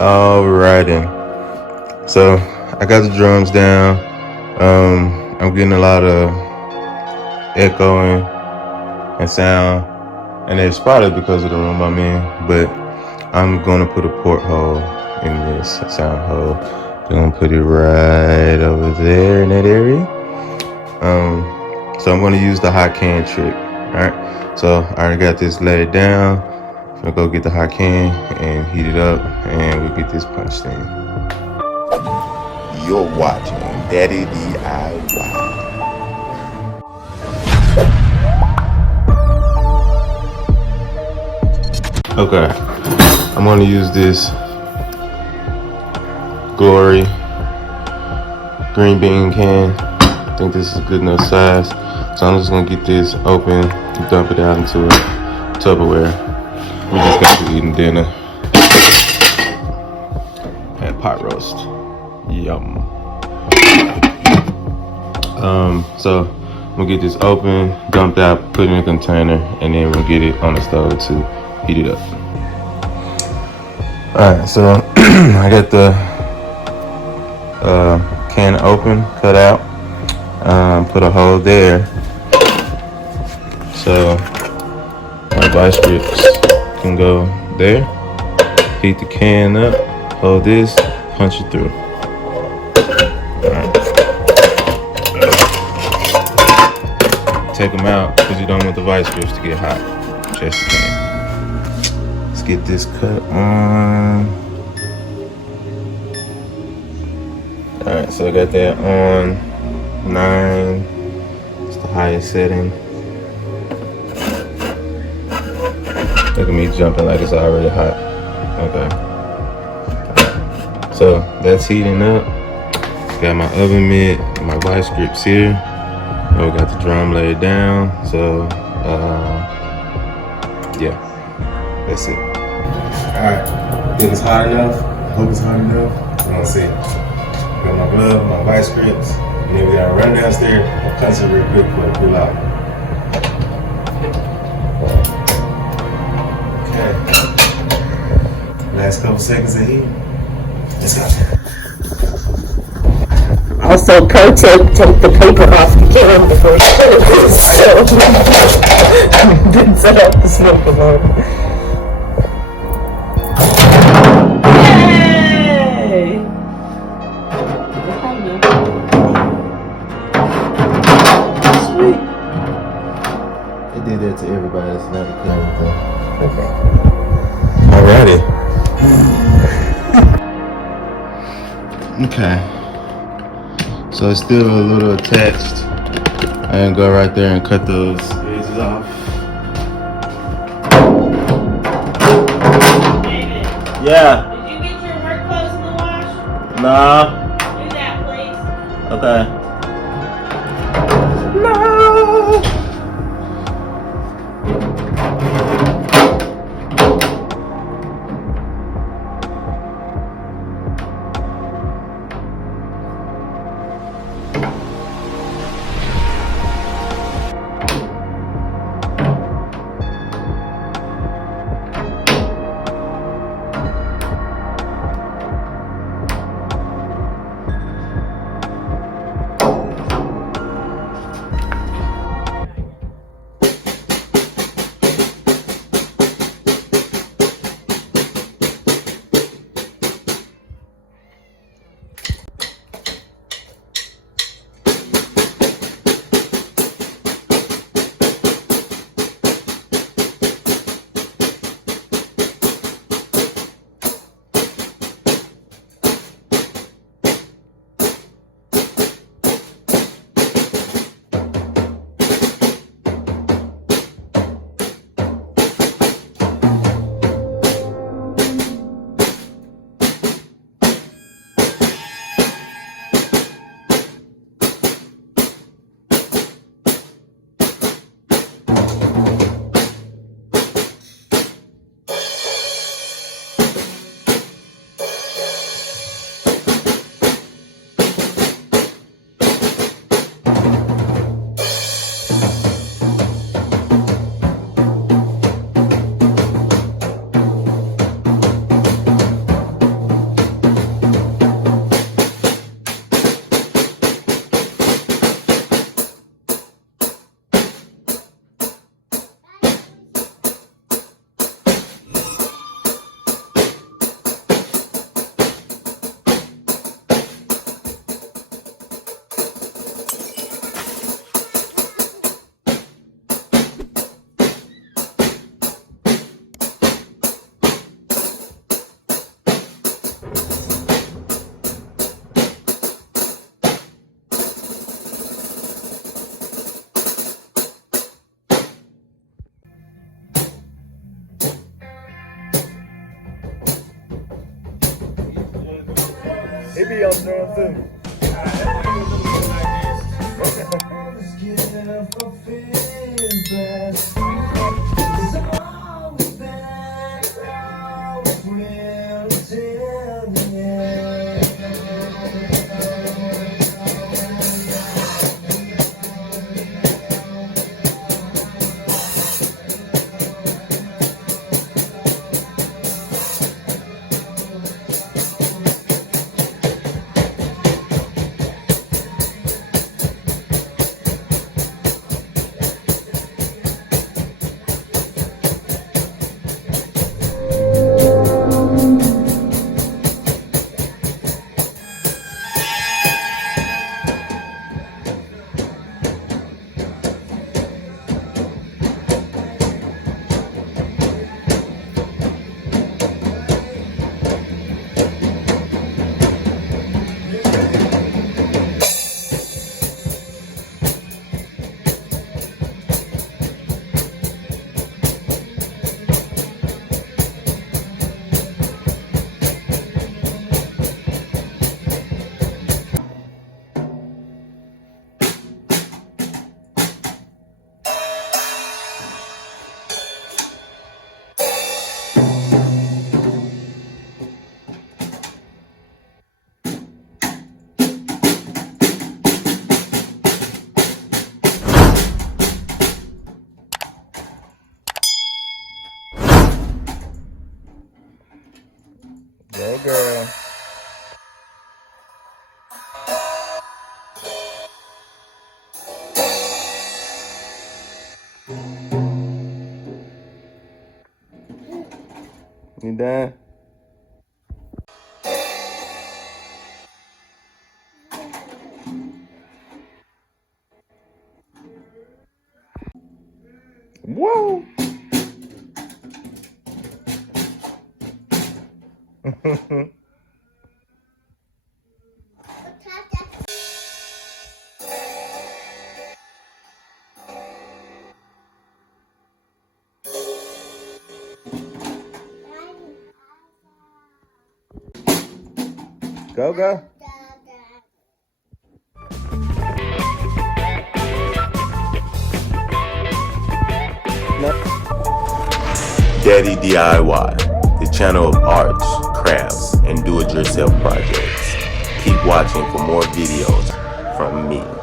Alrighty. So I got the drums down. I'm getting a lot of echoing and sound, and it's probably because of the room I'm in. But I'm gonna put a porthole in this sound hole. I'm gonna put it right over there in that area. So I'm gonna use the hot can trick. Alright. So I already got this laid down. I'm gonna go get the hot can and heat it up, and we'll get this punched in. You're watching Daddy DIY. Okay, I'm gonna use this Glory green bean can. I think this is a good enough size. So I'm just gonna get this open and dump it out into a Tupperware. We just got to eating dinner. Had pot roast. Yum. So I'm gonna get this open, dumped out, put it in a container, and then we'll get it on the stove to heat it up. Alright, so I got the can open, cut out, put a hole there so my vice grips can go there. Heat the can up, hold this, punch it through. Alright. Take them out because you don't want the vice grips to get hot. Just the can. Let's get this cut on. Alright, so I got that on 9. It's the highest setting. Look at me jumping like it's already hot. Okay. Alright. So that's heating up. Got my oven mitt, my vice grips here. Oh, got the drum laid down. So yeah, that's it. Alright, think it's hot enough. I hope it's hot enough. We're gonna see. Got my glove, my vice grips, and then we gotta run downstairs and punch it real quick for it to cool out. Okay. Last couple seconds of heat. Let's go. Also, pro tip, take the paper off the can before you put it in. So, didn't set off the smoke alarm. Yay! Sweet. They did that to everybody. It's not a camera thing. Okay. Alrighty. Okay. So it's still a little attached. I can go right there and cut those edges off. David, Yeah. did you get your work clothes in the wash? Nah. Do that, please. Okay. No! He be on drums too. Go girl. You done? Whoa! Go, go. Daddy DIY, the channel of arts, crafts, and do-it-yourself projects. Keep watching for more videos from me.